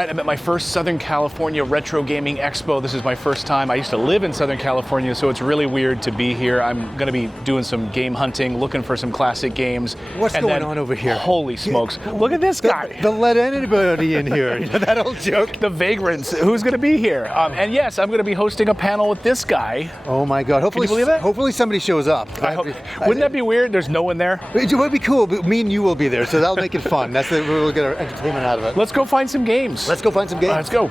right, I'm at my first Southern California Retro Gaming Expo. This is my first time. I used to live in Southern California, so it's really weird to be here. I'm gonna be doing some game hunting, looking for some classic games. What's going on over here? Holy smokes, look at this guy. They'll let anybody in here. You know that old joke? The vagrants, who's gonna be here? And yes, I'm gonna be hosting a panel with this guy. Oh my God, hopefully, Can you believe it? Hopefully somebody shows up. Wouldn't that be weird? There's no one there. It would be cool, but me and you will be there, so that'll make it fun. We'll get our entertainment out of it. Let's go find some games. Let's go find some games. Let's go.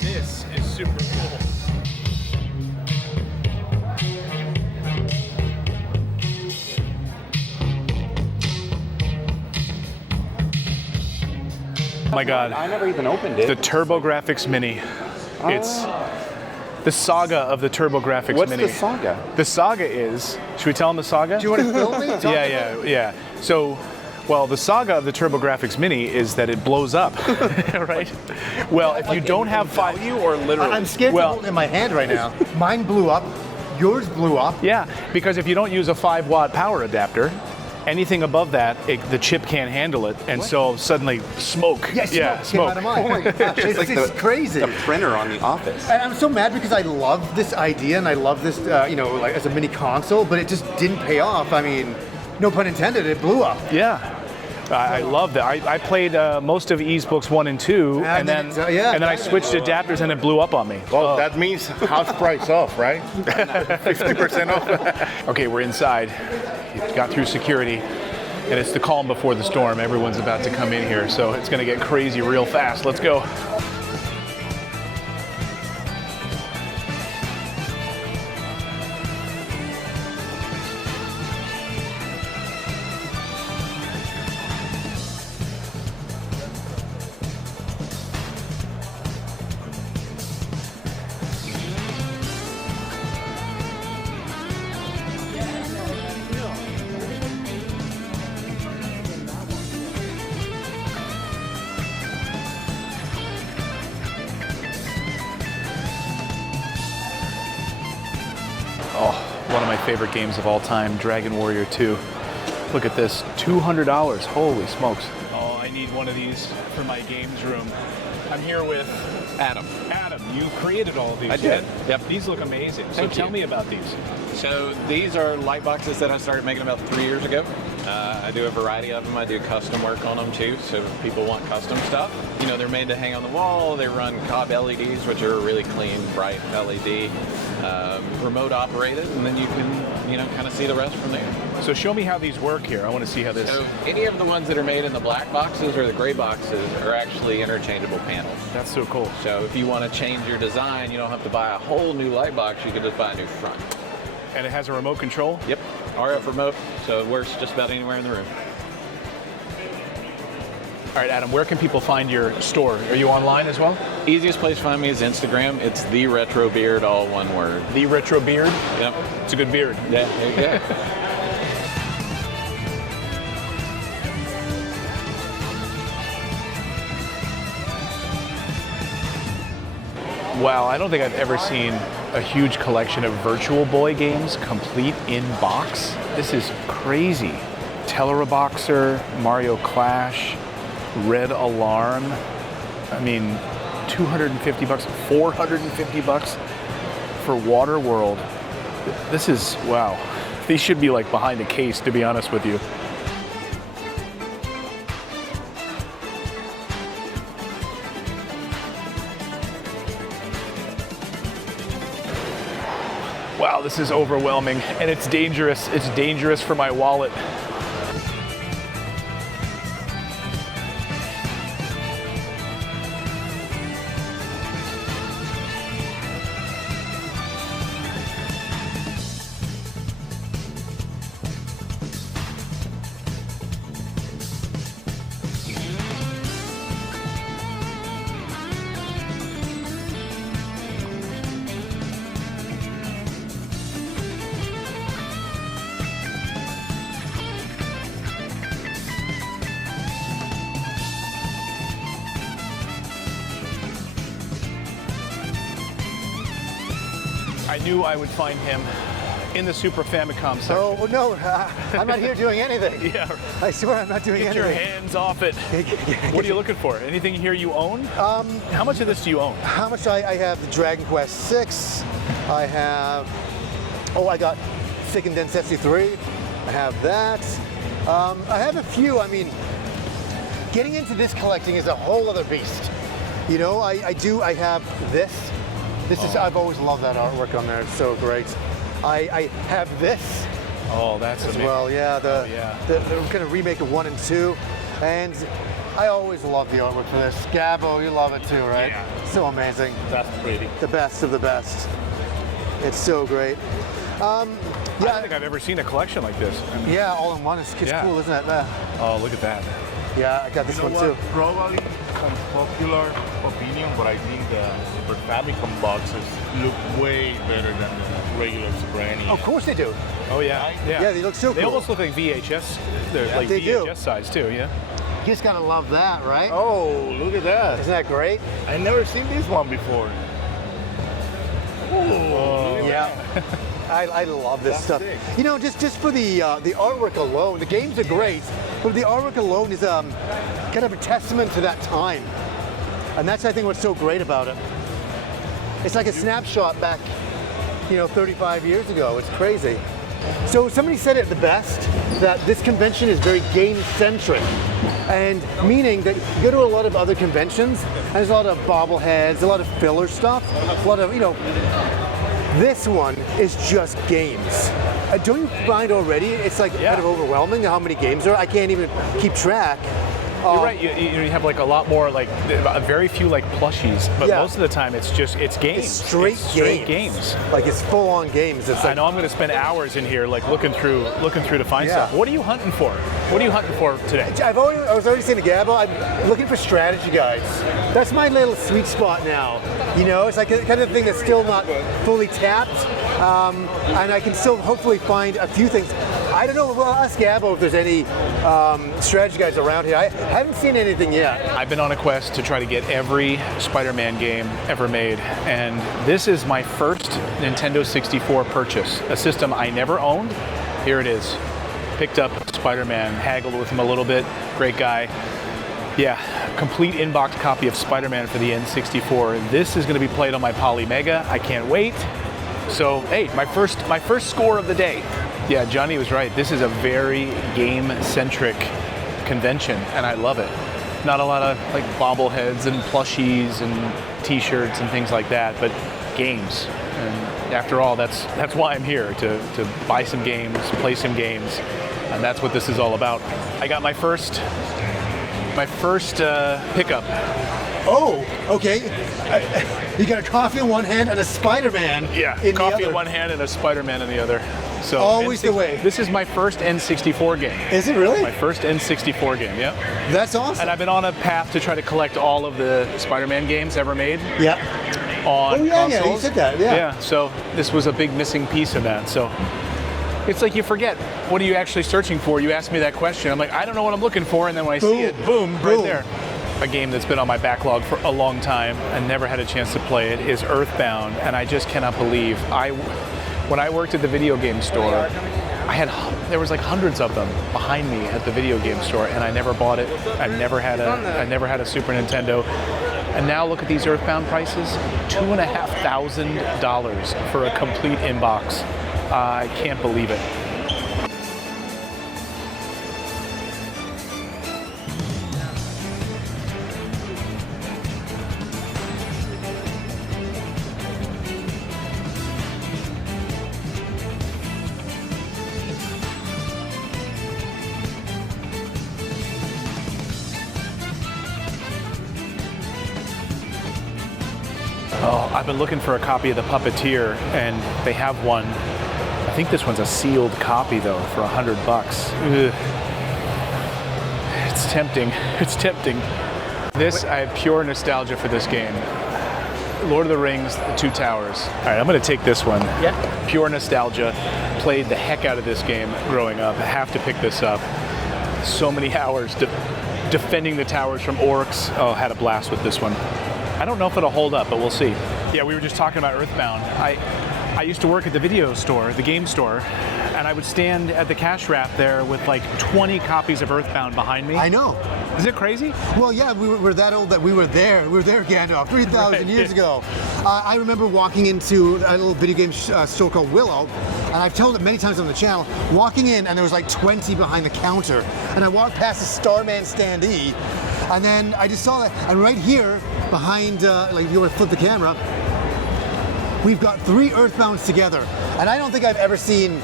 This is super cool. Oh my God. I never even opened it. The TurboGrafx Mini. It's the saga of the TurboGrafx What's Mini. the saga? The saga is, should we tell them the saga? Do you want to film me? Yeah. So, well, the saga of the TurboGrafx Mini is that it blows up, right? Well, if you don't have value or literally? I'm scared to hold it in my hand right now. Mine blew up. Yours blew up. Yeah, because if you don't use a 5-watt power adapter, anything above that, the chip can't handle it, and so suddenly smoke. Yeah, smoke. Came out of mine. Oh my gosh, it's crazy. The printer on the Office. And I'm so mad because I love this idea and I love this, like as a mini console, but it just didn't pay off. I mean, no pun intended, it blew up. Yeah. I love that. I played most of E's books 1 and 2, and then I switched adapters and it blew up on me. Well, that means house price off, right? 50% off. Okay, we're inside. Got through security, and it's the calm before the storm. Everyone's about to come in here, so it's going to get crazy real fast. Let's go. Oh, one of my favorite games of all time, Dragon Warrior 2. Look at this, $200, holy smokes. Oh, I need one of these for my games room. I'm here with Adam. Adam, you created all of these. I did. Yep. These look amazing. Thank so tell you. me about these. So these are light boxes that I started making about 3 years ago. I do a variety of them. I do custom work on them too, so if people want custom stuff. You know, they're made to hang on the wall. They run Cobb LEDs, which are a really clean, bright LED. Remote operated, and then you can, kind of see the rest from there. So show me how these work here. I want to see how this... So any of the ones that are made in the black boxes or the gray boxes are actually interchangeable panels. That's so cool. So if you want to change your design, you don't have to buy a whole new light box. You can just buy a new front. And it has a remote control? Yep, RF remote, so it works just about anywhere in the room. All right, Adam, where can people find your store? Are you online as well? Easiest place to find me is Instagram. It's The Retro Beard, all one word. The Retro Beard? Yep. It's a good beard. Yeah, there you go. Wow, I don't think I've ever seen a huge collection of Virtual Boy games complete in box. This is crazy. Teleraboxer, Mario Clash, Red Alarm. I mean, $250, $450 for Waterworld. This is, wow. These should be like behind a case, to be honest with you. Wow, this is overwhelming, and it's dangerous. It's dangerous for my wallet. I knew I would find him in the Super Famicom section. Oh no, I'm not here doing anything. Yeah. I swear I'm not doing Get anything. your hands off it. What are you looking for? Anything here you own? How much of this do you own? How much I have the Dragon Quest 6. I have, I got Seiken Densetsu 3. I have that. I have a few. I mean, getting into this collecting is a whole other beast. You know, I have this. This is, I've always loved that artwork on there. It's so great. I have this Oh, that's as amazing. well. Yeah, the yeah. kind of remake of 1 and 2. And I always love the artwork for this. Gabbo, you love it too, right? Yeah. So amazing. That's pretty. The best of the best. It's so great. I don't think I've ever seen a collection like this. I mean, Yeah, all in one. It's Yeah. cool, isn't it? oh, look at that. Yeah, I got this You know one what? too. Probably unpopular opinion, but I think the Super Famicom boxes look way better than the regular Super NES. Of course they do. Oh, yeah. Yeah, they look so They cool. almost look like VHS. They're like they do. VHS size too, yeah. You just gotta love that, right? Oh, look at that. Isn't that great? I never seen this one before. Oh, Yeah. I love this That's stuff. sick. You know, just for the artwork alone, the games are great, but the artwork alone is kind of a testament to that time. And that's, I think, what's so great about it. It's like a snapshot back, 35 years ago. It's crazy. So somebody said it the best, that this convention is very game-centric. And meaning that you go to a lot of other conventions, and there's a lot of bobbleheads, a lot of filler stuff, a lot of, this one is just games. Don't you find already it's like kind of overwhelming how many games there are? I can't even keep track. You're right. You have like a lot more, like very few like plushies, but Yeah. most of the time it's games. It's straight games. Like it's full-on games. It's I like, know I'm going to spend hours in here, like looking through to find Yeah. stuff. What are you hunting for? What are you hunting for today? I was already saying to Gabbo, I'm looking for strategy guides. That's my little sweet spot now. It's like a kind of thing that's still not fully tapped, and I can still hopefully find a few things. I don't know. Well, I'll ask Gabbo if there's any strategy guides around here. I haven't seen anything yet. I've been on a quest to try to get every Spider-Man game ever made, and this is my first Nintendo 64 purchase, a system I never owned. Here it is. Picked up Spider-Man, haggled with him a little bit. Great guy. Yeah, complete in-box copy of Spider-Man for the N64. This is going to be played on my Poly Mega. I can't wait. So, hey, my first score of the day. Yeah, Johnny was right. This is a very game-centric convention, and I love it. Not a lot of like bobbleheads and plushies and T-shirts and things like that, but games. And after all, that's why I'm here, to buy some games, play some games, and that's what this is all about. I got my first pickup. Oh, okay. You got a coffee in one hand and a Spider-Man Yeah, in coffee the other. in one hand and a Spider-Man in the other. So Always the way. This is my first N64 game. Is it really? My first N64 game, yeah. That's awesome. And I've been on a path to try to collect all of the Spider-Man games ever made Yeah. on Oh yeah, consoles. yeah. You said that. Yeah. Yeah, so this was a big missing piece of that. So it's like you forget, what are you actually searching for? You ask me that question, I'm like, I don't know what I'm looking for, and then when I see it, boom, right Boom. there. A game that's been on my backlog for a long time and never had a chance to play it is Earthbound, and I just cannot believe when I worked at the video game store, there was like hundreds of them behind me at the video game store, and I never bought it. I never had a Super Nintendo. And now look at these Earthbound prices, $2,500 for a complete inbox. I can't believe it. Oh, I've been looking for a copy of The Puppeteer, and they have one. I think this one's a sealed copy, though, for $100. Ugh. It's tempting. It's tempting. I have pure nostalgia for this game. Lord of the Rings, The Two Towers. All right, I'm going to take this one. Yeah. Pure nostalgia. Played the heck out of this game growing up. I have to pick this up. So many hours defending the towers from orcs. Oh, had a blast with this one. I don't know if it'll hold up, but we'll see. Yeah, we were just talking about Earthbound. I used to work at the video store, the game store, and I would stand at the cash wrap there with like 20 copies of Earthbound behind me. I know. Is it crazy? Well, yeah, we're that old that we were there. We were there, Gandalf, 3,000 years ago. I remember walking into a little video game store called Willow, and I've told it many times on the channel, walking in and there was like 20 behind the counter, and I walked past the Starman standee, and then I just saw that, and right here, behind, like if you want to flip the camera, we've got 3 Earthbounds together, and I don't think I've ever seen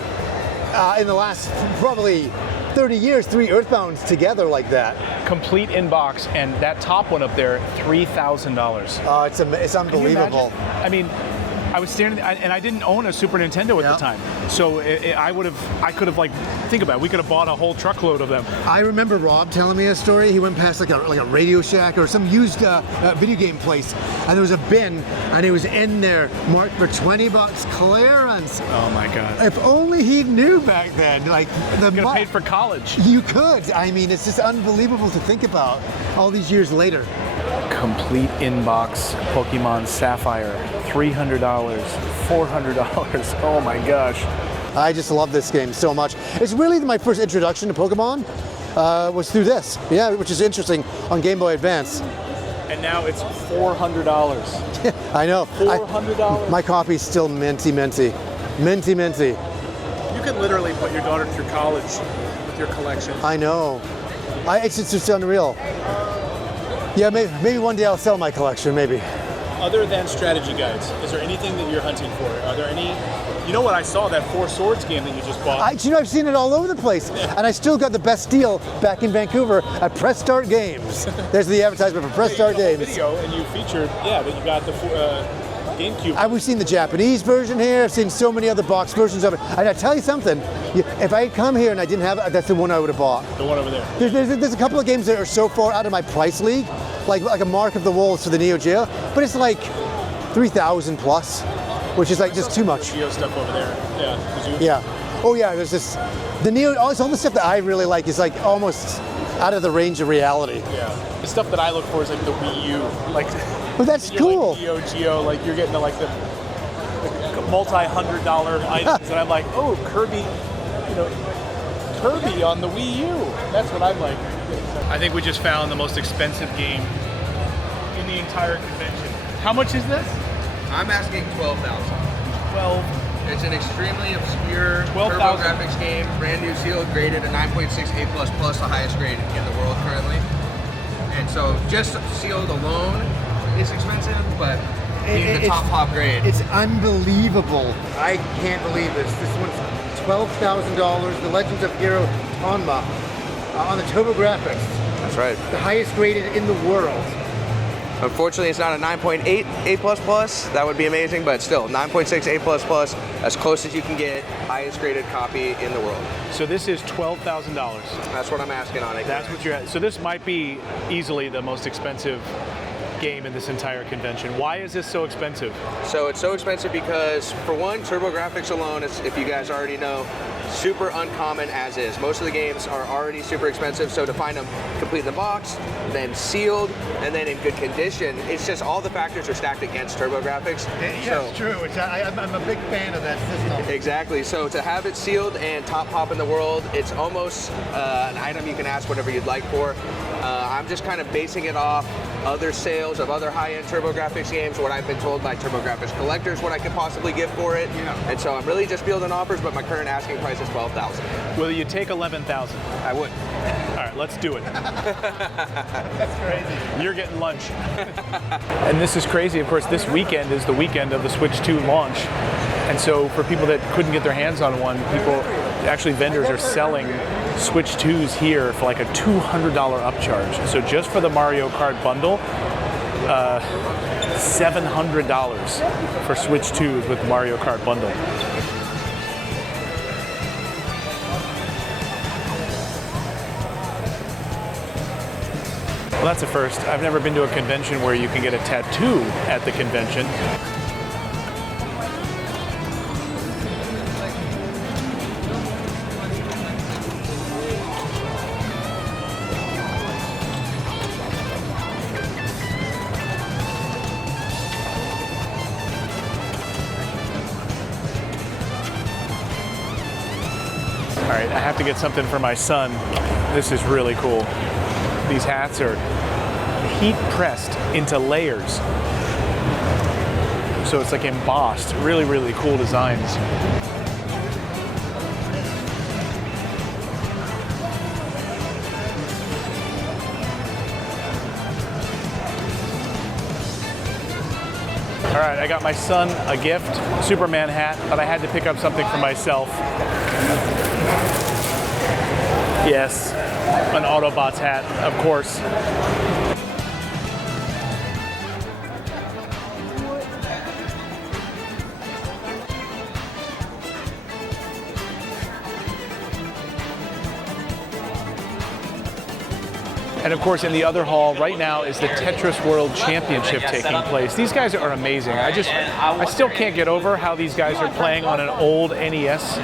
in the last probably 30 years 3 Earthbounds together like that. Complete in box, and that top one up there, $3,000. It's unbelievable. I mean, I was standing, and I didn't own a Super Nintendo at the time, so I could have like, think about it, we could have bought a whole truckload of them. I remember Rob telling me a story. He went past like a Radio Shack or some used video game place, and there was a bin, and it was in there marked for $20 clearance. Oh my God! If only he knew back then, like the Could have paid for college. You could. I mean, it's just unbelievable to think about all these years later. Complete in-box Pokemon Sapphire, $300, $400. Oh my gosh. I just love this game so much. It's really my first introduction to Pokemon was through this. Yeah, which is interesting on Game Boy Advance. And now it's $400. I know. $400? My copy's still minty. Minty. You could literally put your daughter through college with your collection. I know. It's just unreal. Yeah, maybe one day I'll sell my collection, maybe. Other than strategy guides, is there anything that you're hunting for? Are there any, you know what I saw, that Four Swords game that you just bought? I've seen it all over the place. And I still got the best deal back in Vancouver at Press Start Games. There's the advertisement for Press Start Games. Video, and you featured, that you got the GameCube. We've seen the Japanese version here. I've seen so many other box versions of it. And I tell you something, if I had come here and I didn't have it, that's the one I would have bought. The one over there. There's a couple of games that are so far out of my price league, like a Mark of the Wolves for the Neo Geo, but it's like 3,000 plus, which is like just too much. Geo stuff over there. Yeah. Yeah. Oh yeah. There's this. The Neo. All the stuff that I really like is like almost out of the range of reality. Yeah. The stuff that I look for is like the Wii U, like. But that's cool. Like Neo Geo, like you're getting the multi-$100 items, and I'm like, oh, Kirby, Kirby on the Wii U. That's what I'm like. I think we just found the most expensive game in the entire convention. How much is this? I'm asking $12,000. 12. It's an extremely obscure 12,000. TurboGrafx game, brand new sealed, graded a 9.6 A++, the highest grade in the world currently. And so just sealed alone is expensive, but being the top grade. It's unbelievable. I can't believe this. This one's $12,000. The Legends of Hero Tonma on the TurboGrafx. That's right. The highest graded in the world. Unfortunately, it's not a 9.8 A++. That would be amazing, but still, 9.6 A++, as close as you can get, highest graded copy in the world. So this is $12,000. That's what I'm asking on it. That's what you're at. So this might be easily the most expensive game in this entire convention. Why is this so expensive? So it's so expensive because, for one, TurboGrafx alone, if you guys already know, super uncommon as is. Most of the games are already super expensive, so to find them complete in the box, then sealed, and then in good condition, it's just all the factors are stacked against TurboGrafx. Yeah, it's true. I'm a big fan of that system. Exactly. So to have it sealed and top in the world, it's almost an item you can ask whatever you'd like for. I'm just kind of basing it off other sales of other high-end TurboGrafx games, what I've been told by TurboGrafx collectors, what I could possibly give for it. Yeah. And so I'm really just fielding offers, but my current asking price is $12,000. Will you take $11,000? I would. All right, let's do it. That's crazy. You're getting lunch. And this is crazy. Of course, this weekend is the weekend of the Switch 2 launch. And so for people that couldn't get their hands on one, vendors are selling Switch 2s here for like a $200 upcharge. So just for the Mario Kart bundle, $700 for Switch 2s with the Mario Kart bundle. Well, that's a first. I've never been to a convention where you can get a tattoo at the convention. All right, I have to get something for my son. This is really cool. These hats are heat pressed into layers. So it's like embossed. Really, really cool designs. All right, I got my son a gift, Superman hat, but I had to pick up something for myself. Yes, an Autobots hat, of course. And of course, in the other hall right now is the Tetris World Championship taking place. These guys are amazing. I still can't get over how these guys are playing on an old NES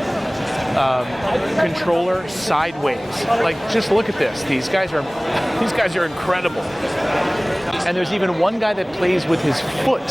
controller sideways. Like, just look at this. These guys are incredible. And there's even one guy that plays with his foot.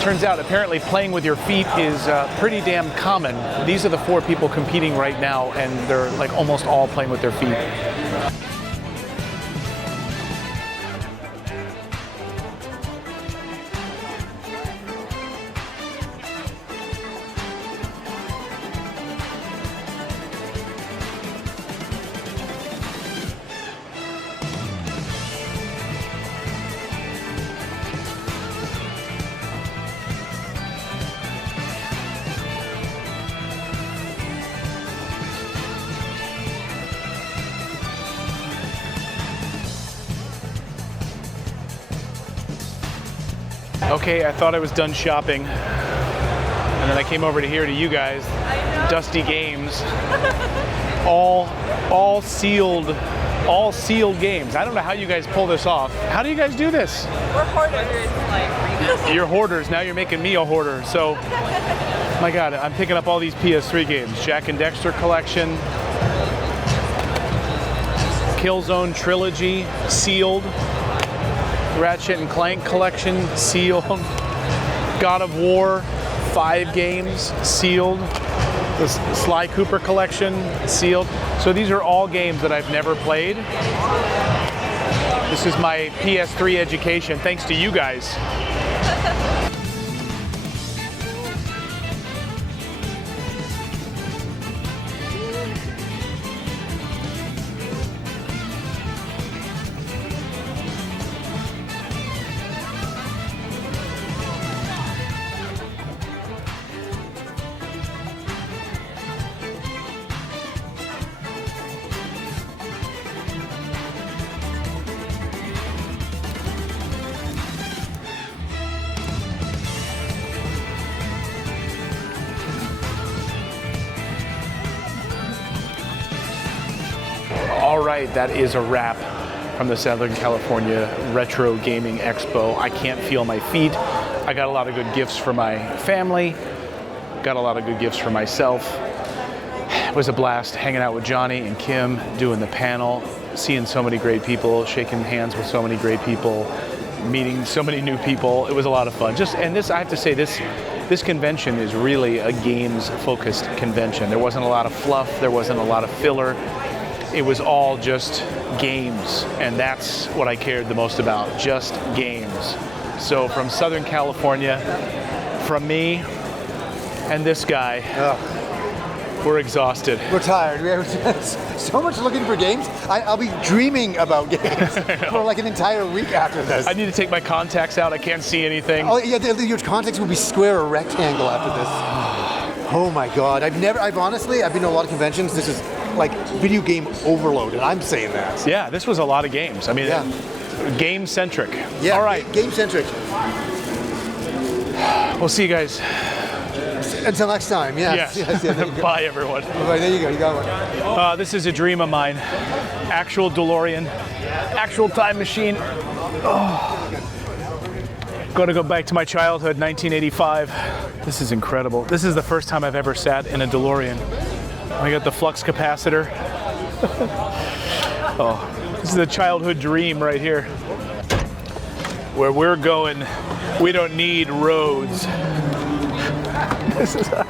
Turns out, apparently, playing with your feet is pretty damn common. These are the 4 people competing right now, and they're like almost all playing with their feet. Okay, I thought I was done shopping, and then I came over to here to you guys. Dusty Games, all sealed games. I don't know how you guys pull this off. How do you guys do this? We're hoarders. You're hoarders. Now you're making me a hoarder. So, my God, I'm picking up all these PS3 games. Jack and Dexter collection, Killzone trilogy, sealed. Ratchet and Clank collection, sealed. God of War, 5 games, sealed. The Sly Cooper collection, sealed. So these are all games that I've never played. This is my PS3 education, thanks to you guys. All right, that is a wrap from the Southern California Retro Gaming Expo. I can't feel my feet. I got a lot of good gifts for my family, got a lot of good gifts for myself. It was a blast hanging out with Johnny and Kim, doing the panel, seeing so many great people, shaking hands with so many great people, meeting so many new people. It was a lot of fun. And this, I have to say, this convention is really a games-focused convention. There wasn't a lot of fluff, there wasn't a lot of filler. It was all just games, and that's what I cared the most about, just games. So from Southern California, from me and this guy, we're exhausted. We're tired. We have so much looking for games. I'll be dreaming about games for like an entire week after this. I need to take my contacts out. I can't see anything. Oh yeah, your contacts will be square or rectangle after this. Oh my God. I've been to a lot of conventions. This is like video game overload, and I'm saying that. Yeah, this was a lot of games. I mean, game-centric. Yeah, all right. Game-centric. We'll see you guys Until next time, yes. Yes. There you go. Bye, everyone. Right, there you go. You got one. This is a dream of mine. Actual DeLorean, actual time machine. Gonna go back to my childhood, 1985. This is incredible. This is the first time I've ever sat in a DeLorean. I got the flux capacitor. This is a childhood dream right here. Where we're going, we don't need roads. This is